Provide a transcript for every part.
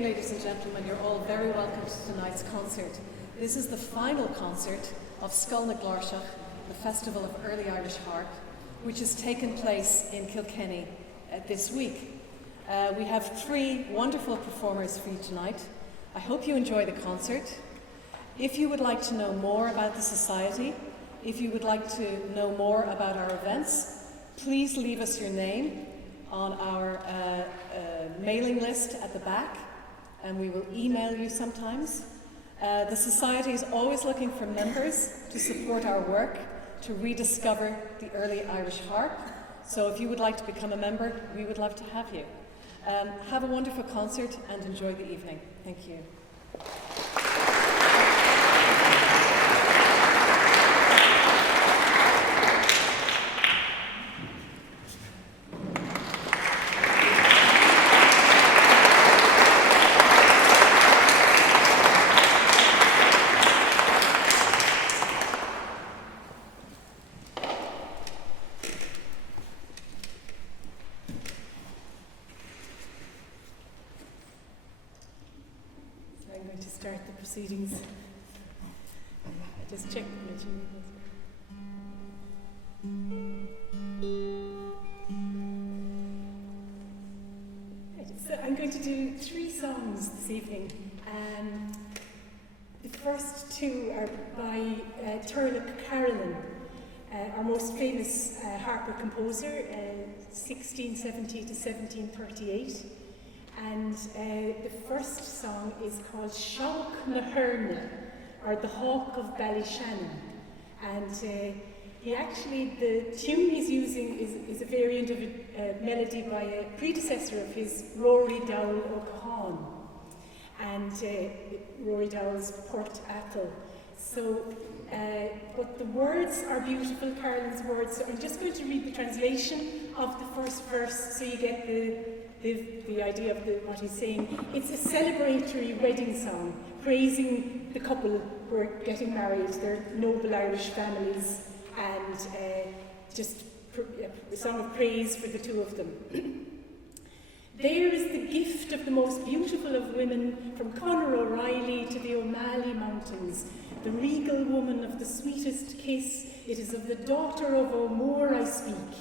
evening, ladies and gentlemen. You're all very welcome to tonight's concert. This is the final concert of Scoil na Gláirseach, the Festival of Early Irish Harp, which has taken place in Kilkenny this week. We have 3 wonderful performers for you tonight. I hope you enjoy the concert. If you would like to know more about the Society, if you would like to know more about our events, please leave us your name on our mailing list at the back, and we will email you sometimes. The Society is always looking for members to support our work to rediscover the early Irish harp. So if you would like to become a member, we would love to have you. Have a wonderful concert and enjoy the evening. Thank you. Proceedings. I just checked the meeting. So I'm going to do 3 songs this evening. The first 2 are by Turlough Carolan, our most famous harper composer, 1670 to 1738. And the first song is called Seabhac na hÉirne, or The Hawk of Ballyshannon. And the tune he's using is a variant of a melody by a predecessor of his, Rory Doyle O'Cahan, and Rory Dowell's Port Athol. So, but the words are beautiful, Carolan's words. So I'm just going to read the translation of the first verse so you get the idea of what he's saying. It's a celebratory wedding song, praising the couple who are getting married, their noble Irish families, and just a song of praise for the 2 of them. There is the gift of the most beautiful of women, from Conor O'Reilly to the O'Malley Mountains, the regal woman of the sweetest kiss. It is of the daughter of O'Moore I speak,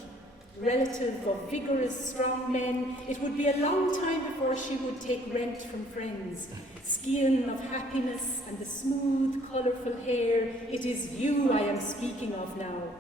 relative of vigorous, strong men. It would be a long time before she would take rent from friends. Skin of happiness and the smooth, colourful hair. It is you I am speaking of now.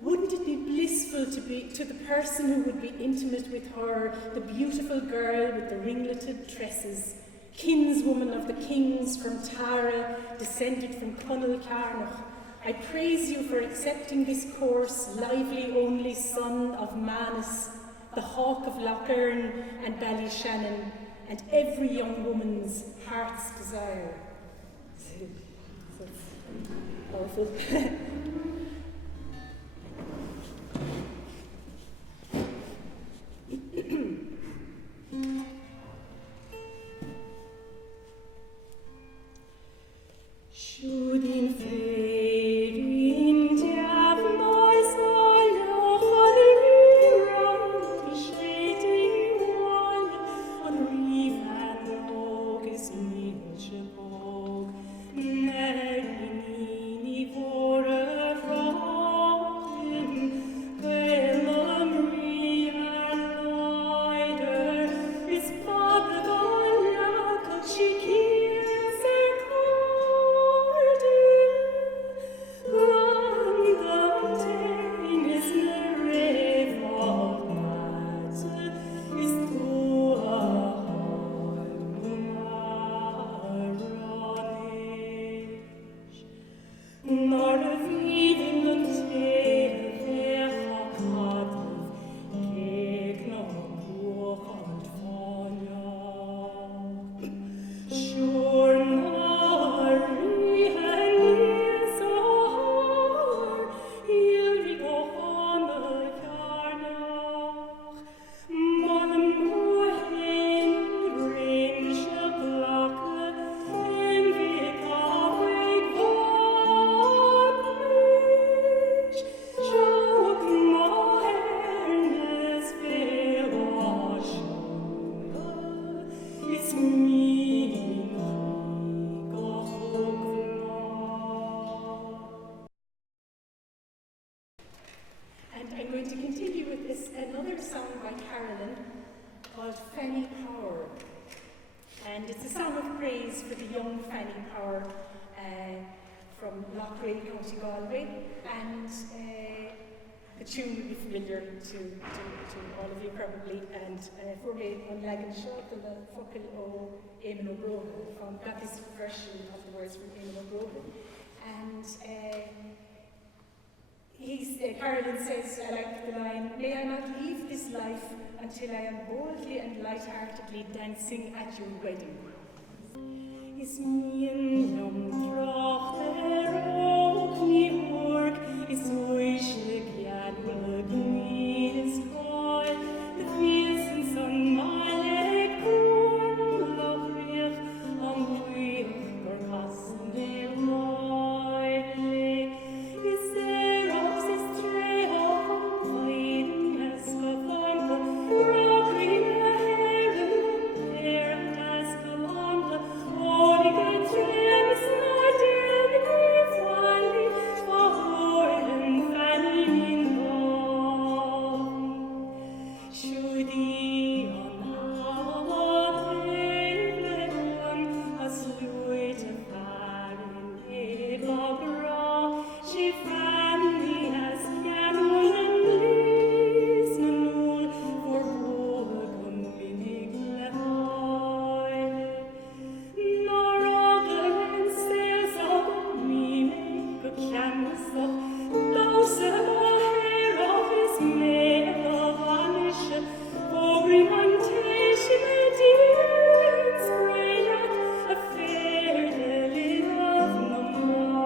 Wouldn't it be blissful to the person who would be intimate with her, the beautiful girl with the ringleted tresses, kinswoman of the kings from Tara, descended from Conall Carnoch? I praise you for accepting this course, lively only son of Manus, the hawk of Lough Erne and Ballyshannon, and every young woman's heart's desire. So powerful. Shudin feirin diaf mois loch on riran shady one on rivan og is milchebog nerini vore called Fanny Power. And it's a song of praise for the young Fanny Power from Loughrea, County Galway. And the tune will be familiar to all of you probably. And for me, on Lagan Short, the Focal O Eamon O'Brien, got this version of the words from Eamon O'Brien. And Carolan says, I like the line, may I not leave this life until I am boldly and light-heartedly dancing at your wedding. Is mien om trachter ook niet hoor, is oisle Ghleanna gnie is Scoil, de fielsen son male korn, Loughrea am weich or kassen de roile, is erops is treho van weiden as gavanke, Ghleanna hÉirne there as gavanke, holy good dreams not in the valley, for and Fanny in gone. Should he on our Eibhlís as luit a farin Eibhlís, she Fanny as Eibhlís Ní Ríordáin, for bogan minnig Doyle. Nor other sails of me make a canvas of those hair of his mare of vanish, orientation adherence, grey like a fair lily of Namon.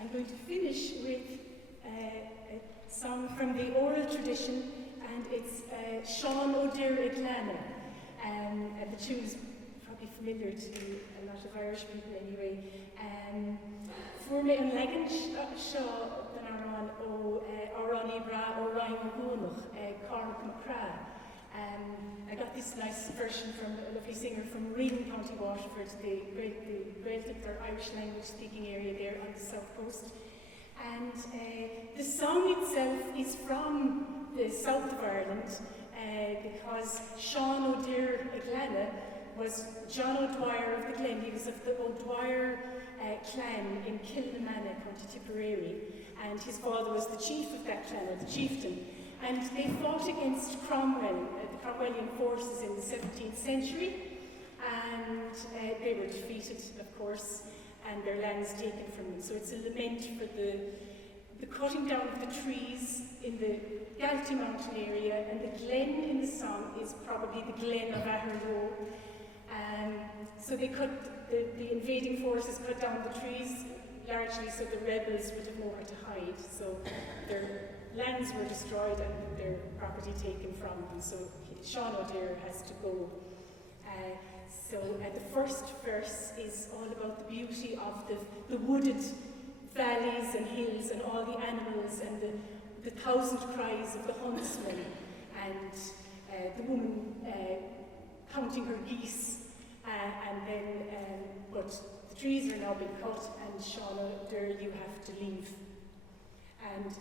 I'm going to finish with a song from the oral tradition, and it's Seán Ó Duibhir Ghleanna. And the tune is probably familiar to a lot of Irish people anyway. For me, an legan seo den aran ó Arani Bra ó Ryan O'Gunach, Cormac McCra. I got this nice version from a lovely singer from Reading, County Waterford, the Gaeltacht or Irish language speaking area there on the south coast. And the song itself is from the south of Ireland because Seán Ó Duibhir Ghleanna was John Ó Duibhir of the Glen. He was of the Ó Duibhir clan in Kilkenny, County Tipperary, and his father was the chief of that clan, or the chieftain. And they fought against Cromwell, the Cromwellian forces in the 17th century, and they were defeated, of course, and their lands taken from them. So it's a lament for the cutting down of the trees in the Galtee mountain area, and the glen in the song is probably the glen of Ahernlow. So they the invading forces cut down the trees largely so the rebels would have nowhere to hide. So their lands were destroyed and their property taken from them. So Seán Ó Duibhir has to go. So the first verse is all about the beauty of the wooded valleys and hills and all the animals and the thousand cries of the huntsman and the woman counting her geese. And then, but the trees are now being cut, and Seán Ó Duibhir, you have to leave. And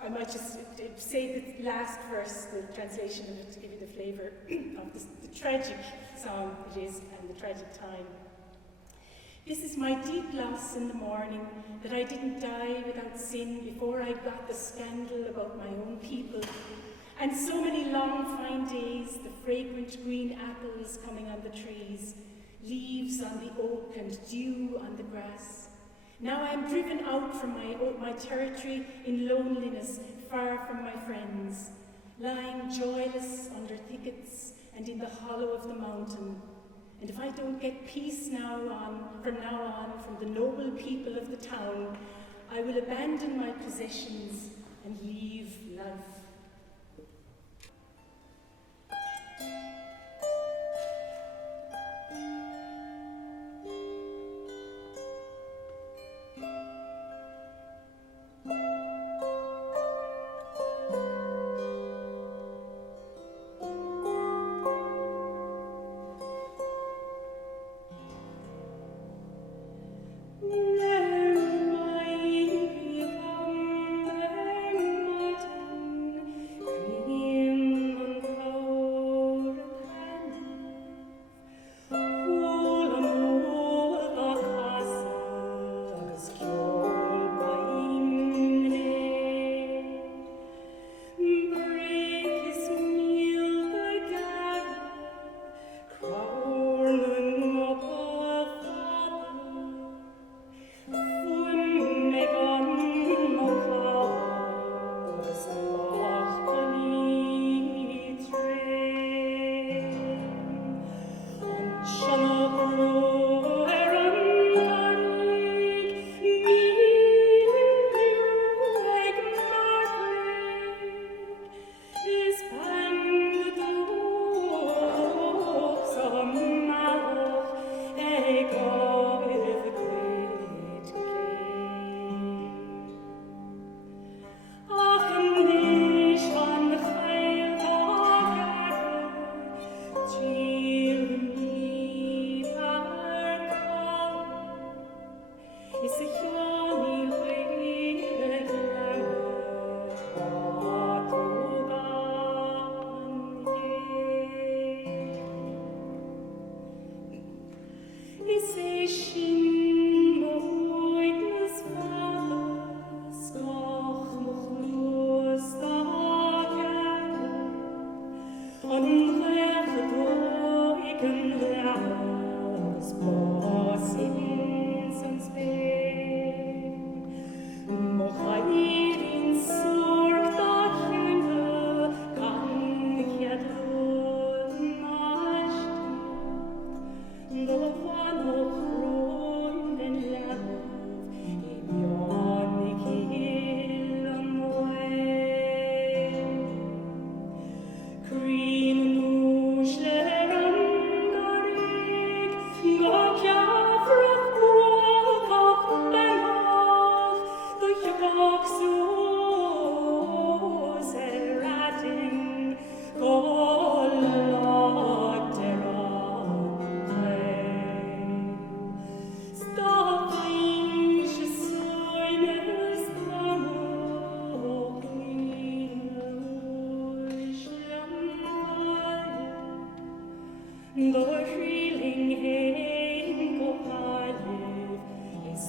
I might just say the last verse, the translation of it, to give you the flavour of the tragic song it is, and the tragic time. This is my deep loss in the morning, that I didn't die without sin before I got the scandal about my own people. And so many long fine days, the fragrant green apples coming on the trees, leaves on the oak and dew on the grass. Now I am driven out from my territory in loneliness, far from my friends, lying joyless under thickets and in the hollow of the mountain. And if I don't get peace from now on from the noble people of the town, I will abandon my possessions and leave love. The healing hate go is